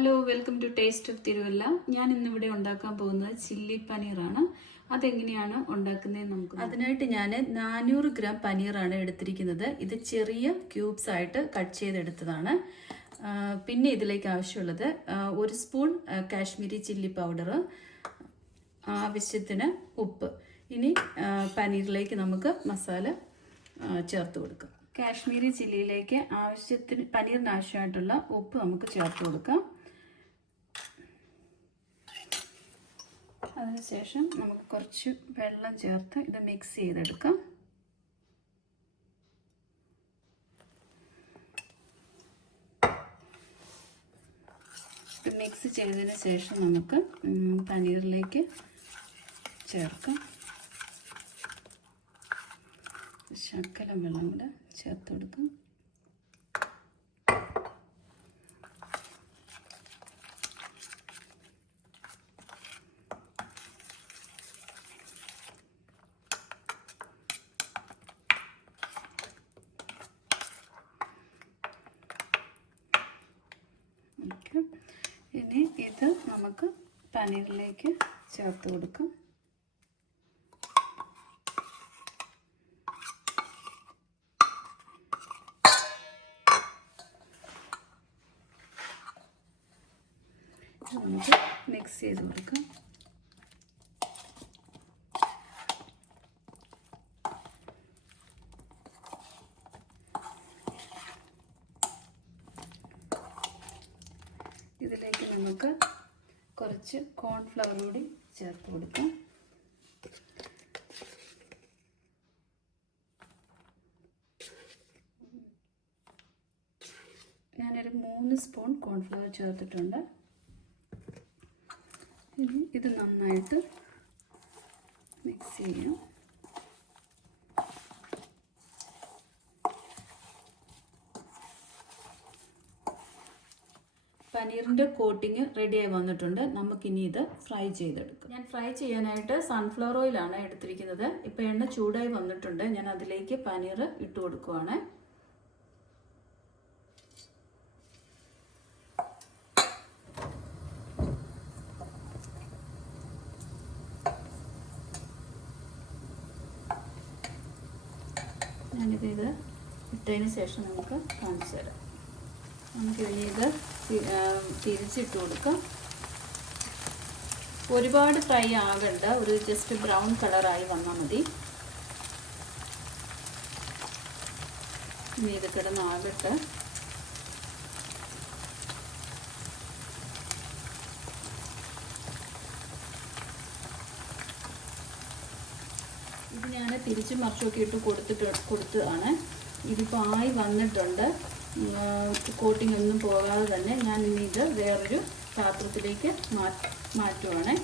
Hello, welcome to taste of Thiruvalla. ഞാൻ ഇന്നിവിടെ ഉണ്ടാക്കാൻ പോകുന്നത് ചില്ലി പനീറാണ്. അതെങ്ങനെയാണ് ഉണ്ടാക്കുന്നതെന്ന് നമുക്ക് അതിനായിട്ട് ഞാൻ 400 ഗ്രാം പനീറാണ് എടുത്തിരിക്കുന്നത്. ഇത് ചെറിയ ക്യൂബ്സ് ആയിട്ട് കട്ട് ചെയ്തെടുത്തതാണ്. പിന്നെ ഇതിലേക്ക് ആവശ്യമുള്ളത് 1 സ്പൂൺ കാശ്മീരി ചില്ലി പൗഡർ, ആവശ്യത്തിന് ഉപ്പ്. ഇനി പനീറിലേക്ക് നമുക്ക് മസാല ചേർത്ത് കൊടുക്കാം. കാശ്മീരി ചില്ലിയിലേക്ക് പനീറിന് ആവശ്യമായിട്ടുള്ള ഉപ്പ് നമുക്ക് ചേർത്ത് കൊടുക്കാം. അതിനുശേഷം നമുക്ക് കുറച്ച് വെള്ളം ചേർത്ത് ഇത് മിക്സ് ചെയ്തെടുക്കാം. ഇത് മിക്സ് ചെയ്തതിന് ശേഷം നമുക്ക് പനീറിലേക്ക് ചേർക്കാം. ശകലം വെള്ളം കൂടെ ചേർത്ത് കൊടുക്കാം. ഇനി ഇത് നമുക്ക് പനീറിലേക്ക് ചേർത്ത് കൊടുക്കാം. നമുക്ക് മിക്സ് ചെയ്ത് കൊടുക്കാം. ഇതിലേക്ക് നമുക്ക് കുറച്ച് കോൺഫ്ലവർ കൂടി ചേർത്ത് കൊടുക്കാം. ഞാനൊരു 3 സ്പൂൺ കോൺഫ്ലവർ ചേർത്തിട്ടുണ്ട്. ഇനി ഇത് നന്നായിട്ട് മിക്സ് ചെയ്യാം. പനീറിൻ്റെ കോട്ടിങ് റെഡിയായി വന്നിട്ടുണ്ട്. നമുക്കിനി ഇത് ഫ്രൈ ചെയ്തെടുക്കാം. ഞാൻ ഫ്രൈ ചെയ്യാനായിട്ട് സൺഫ്ലവർ ഓയിലാണ് എടുത്തിരിക്കുന്നത്. ഇപ്പോൾ എണ്ണ ചൂടായി വന്നിട്ടുണ്ട്. ഞാൻ അതിലേക്ക് പനീർ ഇട്ട് കൊടുക്കുവാണ്. ഞാനിത് ഇട്ടതിന് ശേഷം നമുക്ക് കാണിച്ചു തരാം. നമുക്കിനി ഇത് തിരിച്ചിട്ട് കൊടുക്കാം. ഒരുപാട് ഫ്രൈ ആകണ്ട, ഒരു ജസ്റ്റ് ബ്രൗൺ കളറായി വന്നാൽ മതി. ഇനി ഇത് കിടന്നാകട്ടെ. ഇത് ഞാൻ തിരിച്ച് മറിച്ചൊക്കെ ഇട്ട് കൊടുത്തതാണ്. ഇതിപ്പോൾ ആയി വന്നിട്ടുണ്ട്. കോട്ടിംഗ് ഒന്നും പോകാതെ തന്നെ ഞാൻ ഇനി ഇത് വേറൊരു പാത്രത്തിലേക്ക് മാറ്റുവാണ്.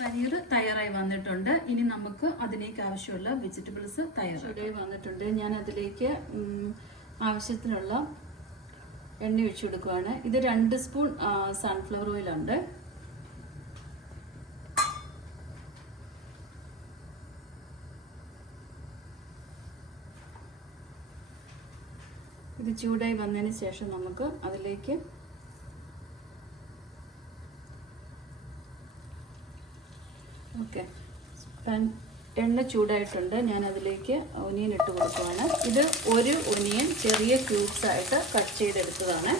പനീർ തയ്യാറായി വന്നിട്ടുണ്ട്. ഇനി നമുക്ക് അതിലേക്ക് ആവശ്യമുള്ള വെജിറ്റബിൾസ് തയ്യാറായി വന്നിട്ടുണ്ട്. ഞാൻ അതിലേക്ക് ആവശ്യത്തിനുള്ള എണ്ണ ഒഴിച്ചു കൊടുക്കുകയാണ്. ഇത് 2 സ്പൂൺ സൺഫ്ലവർ ഓയിലുണ്ട്. ഇത് ചൂടായി വന്നതിന് ശേഷം നമുക്ക് അതിലേക്ക് എണ്ണ ചൂടായിട്ടുണ്ട്. ഞാൻ അതിലേക്ക് ഒനിയൻ ഇട്ട് കൊടുക്കുകയാണ്. ഇത് ഒരു ഒനിയൻ ചെറിയ ക്യൂബ്സ് ആയിട്ട് കട്ട് ചെയ്തെടുത്തതാണ്.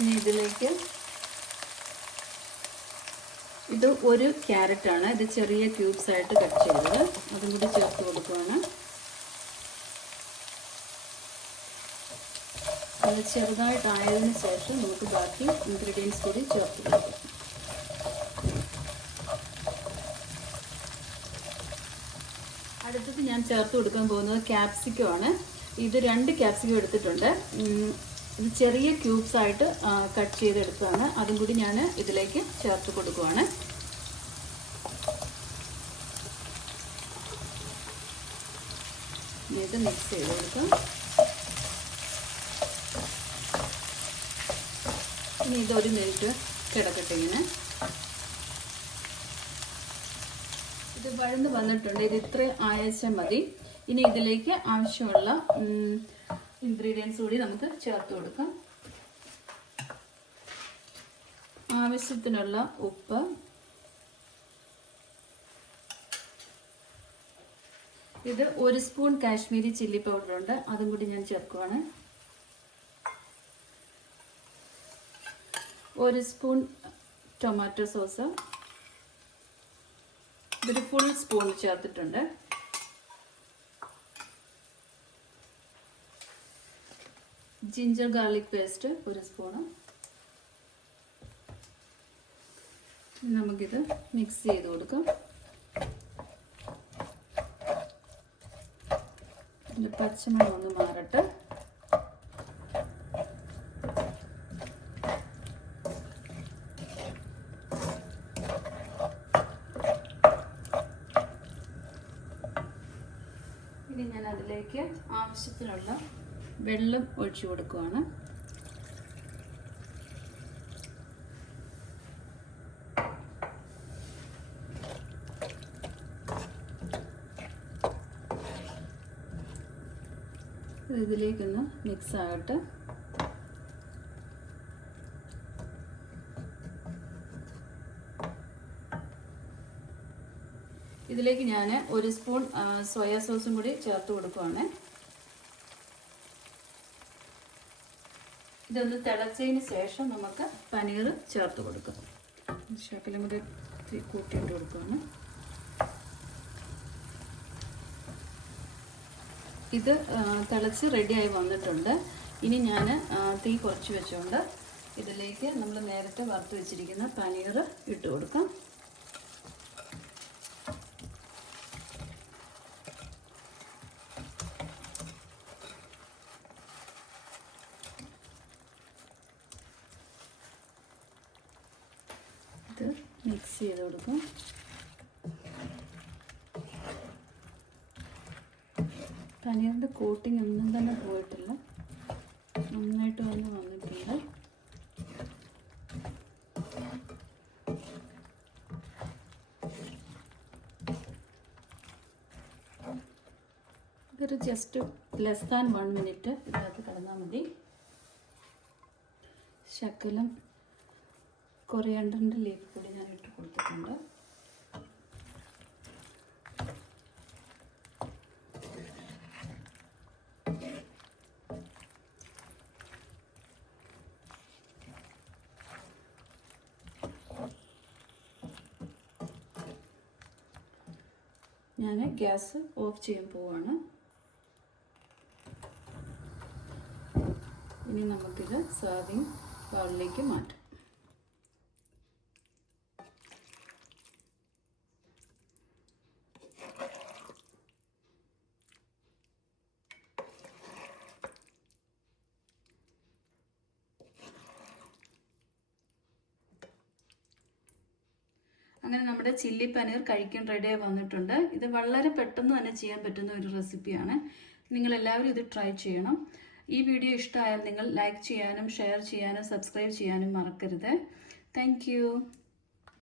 ഇനി ഇതിലേക്ക് ഇത് ഒരു ക്യാരറ്റാണ്. ഇത് ചെറിയ ക്യൂബ്സ് ആയിട്ട് കട്ട് ചെയ്തത്. അതും കൂടി ചേർത്ത് കൊടുക്കുകയാണ്. അത് ചെറുതായിട്ടായതിനു ശേഷം നമുക്ക് ബാക്കി ഇൻഗ്രീഡിയൻസ് കൂടി ചേർത്ത് കൊടുക്കാം. അടുത്തത് ഞാൻ ചേർത്ത് കൊടുക്കാൻ പോകുന്നത് ക്യാപ്സിക്കം ആണ്. ഇത് 2 ക്യാപ്സിക്കം എടുത്തിട്ടുണ്ട്. ഇത് ചെറിയ ക്യൂബ്സ് ആയിട്ട് കട്ട് ചെയ്തെടുത്തതാണ്. അതും കൂടി ഞാൻ ഇതിലേക്ക് ചേർത്ത് കൊടുക്കുകയാണ്. ഇത് മിക്സ് ചെയ്ത് കൊടുക്കാം. ഇനി ഇതൊരു മിനിറ്റ് കിടക്കട്ടെ ഇങ്ങനെ. ഇത് വഴന്ന് വന്നിട്ടുണ്ട്. ഇത് ഇത്രയും ആയച്ചാൽ മതി. ഇനി ഇതിലേക്ക് ആവശ്യമുള്ള ഇൻഗ്രീഡിയൻസ് കൂടി നമുക്ക് ചേർത്ത് കൊടുക്കാം. ആവശ്യത്തിനുള്ള ഉപ്പ്, ഇത് 1 സ്പൂൺ കാശ്മീരി ചില്ലി പൗഡർ ഉണ്ട്, അതും കൂടി ഞാൻ ചേർക്കുവാണ്. 1 സ്പൂൺ ടൊമാറ്റോ സോസ്, ഇതൊരു ഫുൾ സ്പൂൺ ചേർത്തിട്ടുണ്ട്. Ginger garlic paste 1 spoon. നമുക്കിത് മിക്സ് ചെയ്ത് കൊടുക്കാം. ഇതിൻ്റെ പച്ചമണം ഒന്ന് മാറട്ടെ. ഇനി ഞാൻ അതിലേക്ക് ആവശ്യത്തിനുള്ള വെള്ളം ഒഴിച്ചു കൊടുക്കുകയാണ്. ഇതിലേക്കൊന്ന് മിക്സ് ആകട്ടെ. ഇതിലേക്ക് ഞാൻ 1 സ്പൂൺ സോയാ സോസും കൂടി ചേർത്ത് കൊടുക്കുവാണ്. ഇതൊന്ന് തിളച്ചതിന് ശേഷം നമുക്ക് പനീർ ചേർത്ത് കൊടുക്കാം. ശകലം കൂടി കൂട്ടിയിട്ട് കൊടുക്കുകയാണ്. ഇത് തിളച്ച് റെഡിയായി വന്നിട്ടുണ്ട്. ഇനി ഞാൻ തീ കുറച്ച് വെച്ചുകൊണ്ട് ഇതിലേക്ക് നമ്മൾ നേരത്തെ വറുത്ത് വെച്ചിരിക്കുന്ന പനീർ ഇട്ട് കൊടുക്കാം. ഇത് മിക്സ് ചെയ്ത് കൊടുക്കും. പനീറിൻ്റെ കോട്ടിങ് ഒന്നും തന്നെ പോയിട്ടില്ല, നന്നായിട്ട് വന്നിട്ടുണ്ട്. ഇതൊരു ജസ്റ്റ് ലെസ് ദാൻ 1 മിനിറ്റ് ഇതിനകത്ത് കിടന്നാൽ മതി. ശകലം കൊറിയാണ്ടറിൻ്റെ ലീഫ് കൂടി ഞാൻ ഇട്ട് കൊടുത്തിട്ടുണ്ട്. ഞാൻ ഗ്യാസ് ഓഫ് ചെയ്യാൻ പോവാണ്. ഇനി നമുക്കിത് സർവിങ് ബൗളിലേക്ക് മാറ്റാം. അങ്ങനെ നമ്മുടെ ചില്ലി പനീർ കഴിക്കാൻ റെഡിയായി വന്നിട്ടുണ്ട്. ഇത് വളരെ പെട്ടെന്ന് തന്നെ ചെയ്യാൻ പറ്റുന്ന ഒരു റെസിപ്പിയാണ്. നിങ്ങളെല്ലാവരും ഇത് ട്രൈ ചെയ്യണം. ഈ വീഡിയോ ഇഷ്ടമായാൽ നിങ്ങൾ ലൈക്ക് ചെയ്യാനും ഷെയർ ചെയ്യാനും സബ്സ്ക്രൈബ് ചെയ്യാനും മറക്കരുത്. താങ്ക്